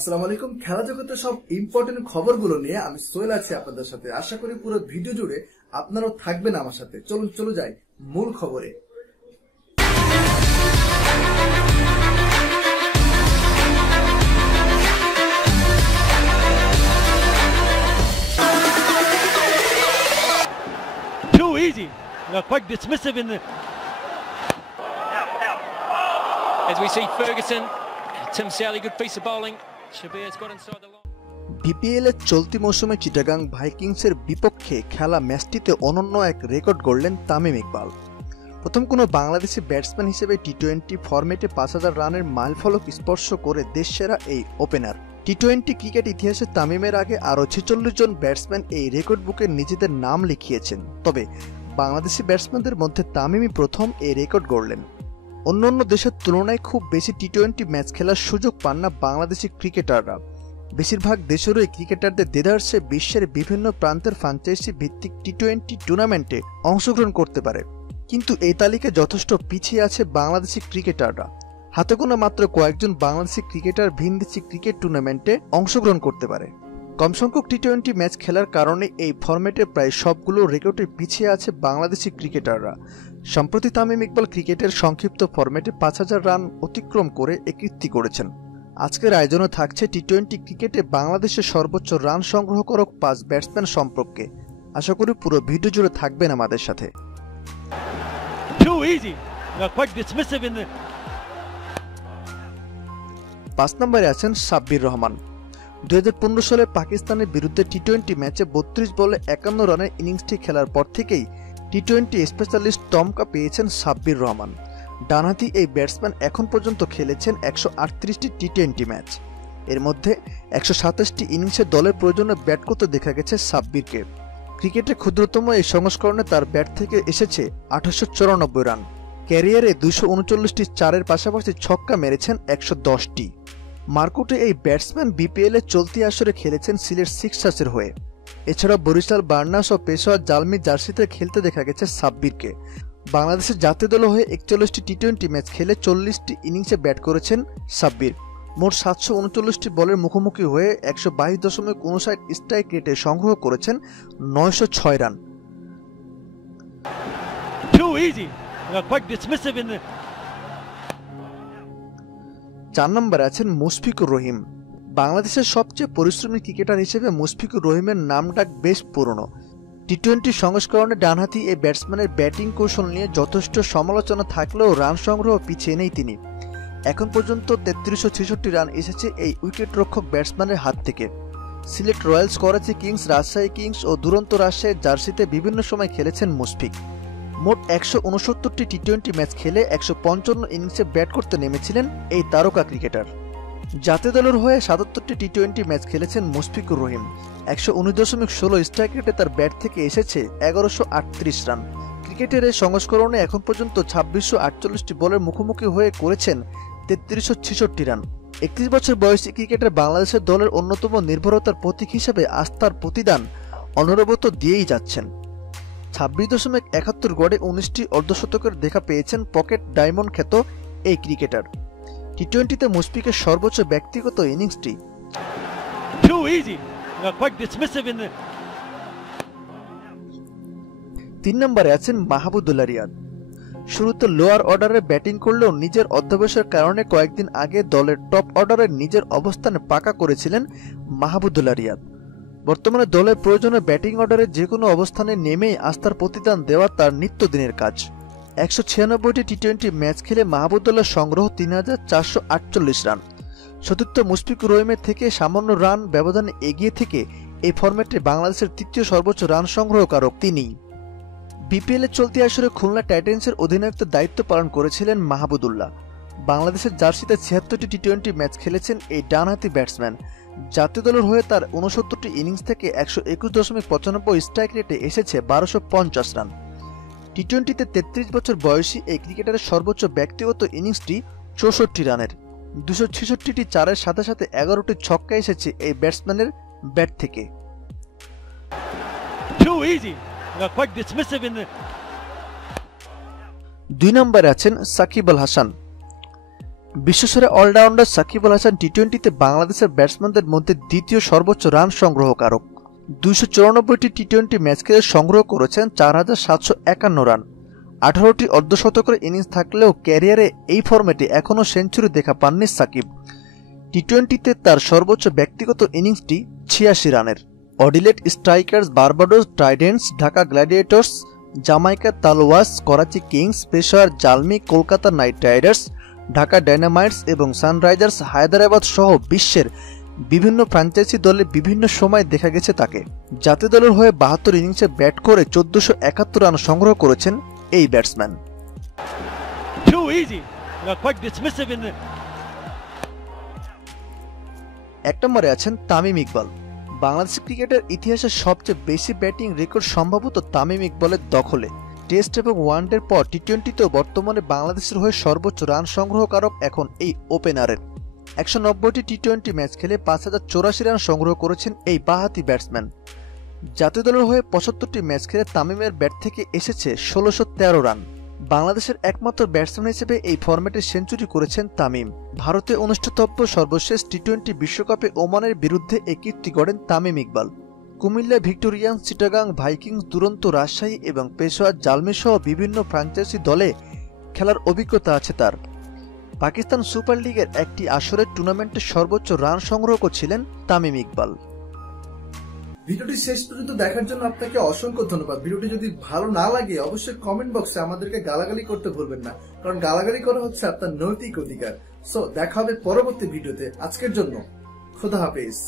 আসসালামু আলাইকুম খেলা জগতের সব ইম্পর্টেন্ট খবরগুলো নিয়ে আমি সোহেল আছি আপনাদের সাথে আশা করি পুরো ভিডিও জুড়ে আপনারাও থাকবেন আমার সাথে চলুন চলে যাই মূল খবরে Too easy. They're quite dismissive in the. As we see Ferguson, Tim Sally, good piece of bowling. BPL এর চলতি মৌসুমে চিটাগাং ভাইকিংসের বিপক্ষে খেলা ম্যাচটিতে অনন্য এক রেকর্ড গড়লেন তামিম ইকবাল। প্রথম কোনো বাংলাদেশি ব্যাটসম্যান হিসেবে টি টোয়েন্টি ফরম্যাটে পাঁচ হাজার রানের মাইলফলক স্পর্শ করে দেশসেরা এই ওপেনার। টি টোয়েন্টি ক্রিকেট ইতিহাসে তামিমের আগে আরও ছেচল্লিশ জন ব্যাটসম্যান এই রেকর্ড বুকে নিজেদের নাম লিখিয়েছেন। তবে বাংলাদেশি ব্যাটসম্যানদের মধ্যে তামিমই প্রথম এই রেকর্ড গড়লেন। অন্যান্য দেশের তুলনায় খুব বেশি টি টোয়েন্টি ম্যাচ খেলার সুযোগ পান না বাংলাদেশি ক্রিকেটাররা বেশিরভাগ দেশেরই ক্রিকেটারদের দেদার্সে বিশ্বের বিভিন্ন প্রান্তের ফ্রাঞ্চাইজি ভিত্তিক টি টোয়েন্টি টুর্নামেন্টে অংশগ্রহণ করতে পারে। কিন্তু এই তালিকায় যথেষ্ট পিছিয়ে আছে বাংলাদেশি ক্রিকেটাররা হাতে গোনা মাত্র কয়েকজন বাংলাদেশি ক্রিকেটার ভিনদেশি ক্রিকেট টুর্নামেন্টে অংশগ্রহণ করতে পারে। কম সংখ্যক টি টোয়েন্টি ম্যাচ খেলার কারণে এই ফরম্যাটে প্রায় সবগুলো রেকর্ডে পিছিয়ে আছে বাংলাদেশি ক্রিকেটাররা সম্প্রতি তামিম ইকবাল ক্রিকেটের সংক্ষিপ্ত ফরম্যাটে পাঁচ হাজার রান অতিক্রম করে একৃত্তি করেছেন। আজকের আয়োজনে থাকছে টি টোয়েন্টি ক্রিকেটে বাংলাদেশের সর্বোচ্চ রান সংগ্রহকারক পাঁচ ব্যাটসম্যান সম্পর্কে। আশা করি পুরো ভিডিও জুড়ে থাকবেন আমাদের সাথে. পাঁচ নম্বরে আছেন সাব্বির রহমান। দুই হাজার পনেরো সালে পাকিস্তানের বিরুদ্ধে টি টোয়েন্টি ম্যাচে বত্রিশ বলে একান্ন রানের ইনিংসটি খেলার পর থেকেই টি টোয়েন্টি স্পেশালিস্ট টমকা পেয়েছেন সাব্বির রহমান। ডানহাতি এই ব্যাটসম্যান এখন পর্যন্ত খেলেছেন একশো আটত্রিশটি টি টোয়েন্টি ম্যাচ। এর মধ্যে একশো সাতাশটি ইনিংসে দলের প্রয়োজনে ব্যাট করতে দেখা গেছে সাব্বিরকে। ক্রিকেটে ক্ষুদ্রতম এই সংস্করণে তার ব্যাট থেকে এসেছে আঠাশশো চুরানব্বই রান। ক্যারিয়ারে দুশো উনচল্লিশটি চারের পাশাপাশি ছক্কা মেরেছেন একশো দশটি। মার্কুটে এই ব্যাটসম্যান বিপিএল চলতি আসরে খেলেছেন সিলেট সিক্সার্সের হয়ে এছাড়া বরিশাল, বার্নাস ও পেশোয়ার জালমি জার্সিতে খেলতে দেখা গেছে সাব্বিরকে বাংলাদেশের জাতীয় দল হয়ে একচল্লিশটি টি টোয়েন্টি ম্যাচ খেলে চল্লিশটি ইনিংসে ব্যাট করেছেন সাব্বির মোট সাতশো উনচল্লিশটি বলের মুখোমুখি হয়ে একশো বাইশ দশমিক উনষাট স্ট্রাইক রেটে সংগ্রহ করেছেন নয়শো ছয় run Too easy. Quite dismissive in the. চার নম্বরে আছেন মুশফিকুর রহিম। বাংলাদেশের সবচেয়ে পরিশ্রমী ক্রিকেটার হিসেবে মুশফিকুর রহিমের নাম ডাক বেশ পুরনো। টি টোয়েন্টি সংস্করণে ডানহাতি এই ব্যাটসম্যানের ব্যাটিং কৌশল নিয়ে যথেষ্ট সমালোচনা থাকলেও রান সংগ্রহ পিছিয়ে নেই তিনি। এখন পর্যন্ত তেত্রিশশো ছেষট্টি রান এসেছে এই উইকেট রক্ষক ব্যাটসম্যানের হাত থেকে। Sylhet Royals Karachi Kings, Rajshahi Kings ও দুরন্ত রাজশাহীর জার্সিতে বিভিন্ন সময় খেলেছেন মুশফিক। মোট একশো উনসত্তরটি টি টোয়েন্টি ম্যাচ খেলে একশো পঞ্চান্ন ইনিংসে ব্যাট করতে নেমেছিলেন এই তারকা ক্রিকেটার। জাতীয় দলের হয়ে সাতাত্তরটি টি টোয়েন্টি ম্যাচ খেলেছেন মুশফিকুর রহিম। একশো উনিশ দশমিক ষোলো স্ট্রাইক রেটে তার ব্যাট থেকে এসেছে এগারোশো আটত্রিশ রান। ক্রিকেটের এই সংস্করণে এখন পর্যন্ত ছাব্বিশশো আটচল্লিশটি বলের মুখোমুখি হয়ে করেছেন তেত্রিশশো ছেষট্টি রান। একত্রিশ বছর বয়সী ক্রিকেটার বাংলাদেশের দলের অন্যতম নির্ভরতার প্রতীক হিসেবে আস্থার প্রতিদান অনবরত দিয়েই যাচ্ছেন। ছাব্বিশ দশমিক একাত্তর গড়ে উনিশটি অর্ধশতকের দেখা পেয়েছেন পকেট ডায়মন্ড খ্যাত এই ক্রিকেটার। টি টোয়েন্টিতে মুশফিকের সর্বোচ্চ ব্যক্তিগত ইনিংসটি. তিন নম্বরে আছেন মাহবুদুল্লাহ রিয়াদ। শুরুতে লোয়ার অর্ডারে ব্যাটিং করলেও নিজের অধ্যবসায়ের কারণে কয়েকদিন আগে দলের টপ অর্ডারে নিজের অবস্থানে পাকা করেছিলেন মাহবুদুল্লাহ রিয়াদ। বর্তমানে দলের প্রয়োজনে ব্যাটিং অর্ডারে যে কোনো অবস্থানে নেমেই আস্থার প্রতিদান দেওয়া তার নিত্যদিনের কাজ। একশো ছিয়ানব্বইটি টি টোয়েন্টি ম্যাচ খেলে মাহবুদুল্লাহ সংগ্রহ তিন হাজার চারশো আটচল্লিশ রান। সতীর্থ মুশফিকুর রহিমের থেকে সামান্য রান ব্যবধানে এগিয়ে থেকে এই ফরম্যাটে বাংলাদেশের তৃতীয় সর্বোচ্চ রান সংগ্রহকারক তিনি। বিপিএল চলতি আসরে খুলনা টাইটেন্সের অধিনায়কত্বের দায়িত্ব পালন করেছিলেন মাহবুদুল্লাহ বাংলাদেশের জার্সিতে ছিয়াত্তরটি টি টোয়েন্টি ম্যাচ খেলেছেন এই ডানহাতি ব্যাটসম্যান। জাতীয় দলের হয়ে তার উনসত্তরটি ইনিংস থেকে একশো একুশ দশমিক পঁচানব্বই স্ট্রাইক রেটে এসেছে বারোশো পঞ্চাশ রান। টি টোয়েন্টিতে তেত্রিশ বছর বয়সী এই ক্রিকেটারের সর্বোচ্চ ব্যক্তিগত ইনিংসটি চৌষট্টি রানের। দুশো ছেষট্টিটি চারের সাথে সাথে এগারোটি ছক্কা এসেছে এই ব্যাটসম্যানের ব্যাট থেকে. দুই নম্বরে আছেন সাকিব আল হাসান। বিশ্বসেরা অলরাউন্ডার সাকিব আল হাসান টি টোয়েন্টিতে বাংলাদেশের ব্যাটসম্যানদের মধ্যে দ্বিতীয় সর্বোচ্চ রান সংগ্রহকারক। দুইশো চুরানব্বইটি টি টোয়েন্টি ম্যাচ খেলে সংগ্রহ করেছেন চার হাজার সাতশো একান্ন রান। আঠারোটি অর্ধশতকের ইনিংস থাকলেও ক্যারিয়ারে এই ফর্মেটে এখনও সেঞ্চুরি দেখা পাননি সাকিব। টি টোয়েন্টিতে তার সর্বোচ্চ ব্যক্তিগত ইনিংসটি ছিয়াশি রানের। Adelaide Strikers Barbados Tridents Dhaka Gladiators, Jamaica Tallawahs Karachi Kings Peshawar Zalmi, Kolkata Knight Riders Dhaka Dynamites এবং সানরাইজার্স হায়দ্রাবাদ সহ বিশ্বের বিভিন্ন ফ্র্যাঞ্চাইজি দলে বিভিন্ন সময় দেখা গেছে তাকে। জাতীয় দলের হয়ে বাহাত্তর ইনিংসে ব্যাট করে চোদ্দশো একাত্তর রান সংগ্রহ করেছেন এই ব্যাটসম্যান। এক নম্বরে আছেন তামিম ইকবাল। বাংলাদেশ ক্রিকেটের ইতিহাসে সবচেয়ে বেশি ব্যাটিং রেকর্ড সম্ভবত তামিম ইকবালের দখলে। টেস্ট এবং ওয়ানডের পর টি টোয়েন্টিতেও বর্তমানে বাংলাদেশের হয়ে সর্বোচ্চ রান সংগ্রহকারক এখন এই ওপেনারের। একশো নব্বইটি টি টোয়েন্টি ম্যাচ খেলে পাঁচ হাজার চৌরাশি রান সংগ্রহ করেছেন এই বাহাতি ব্যাটসম্যান। জাতীয় দলের হয়ে পঁচাত্তরটি ম্যাচ খেলে তামিমের ব্যাট থেকে এসেছে ষোলোশো তেরো রান। বাংলাদেশের একমাত্র ব্যাটসম্যান হিসেবে এই ফরম্যাটে সেঞ্চুরি করেছেন তামিম। ভারতে অনুষ্ঠিতব্য সর্বশেষ টি টোয়েন্টি বিশ্বকাপে ওমানের বিরুদ্ধে এ কীর্তি গড়েন তামিম ইকবাল। কুমিল্লা ভিক্টোরিয়ান চিটাগাং ভাইকিংস দুরন্ত রাজশাহী এবং পেশোয়ার জালমি সহ বিভিন্ন ফ্র্যাঞ্চাইজি দলে খেলার অভিজ্ঞতা আছে তার। পাকিস্তান সুপার লিগের একটি আসরের টুর্নামেন্টে সর্বোচ্চ রান সংগ্রহ করছিলেন তামিম ইকবাল। ভিডিওটি শেষ পর্যন্ত দেখার জন্য আপনাকে অসংখ্য ধন্যবাদ। ভিডিওটি যদি ভালো না লাগে, অবশ্যই কমেন্ট বক্সে আমাদেরকে গালাগালি করতে ভুলবেন না, কারণ গালাগালি করা হচ্ছে আপনার নৈতিক অধিকার। সো দেখা হবে পরবর্তী ভিডিওতে। আজকের জন্য, খোদা হাফেজ।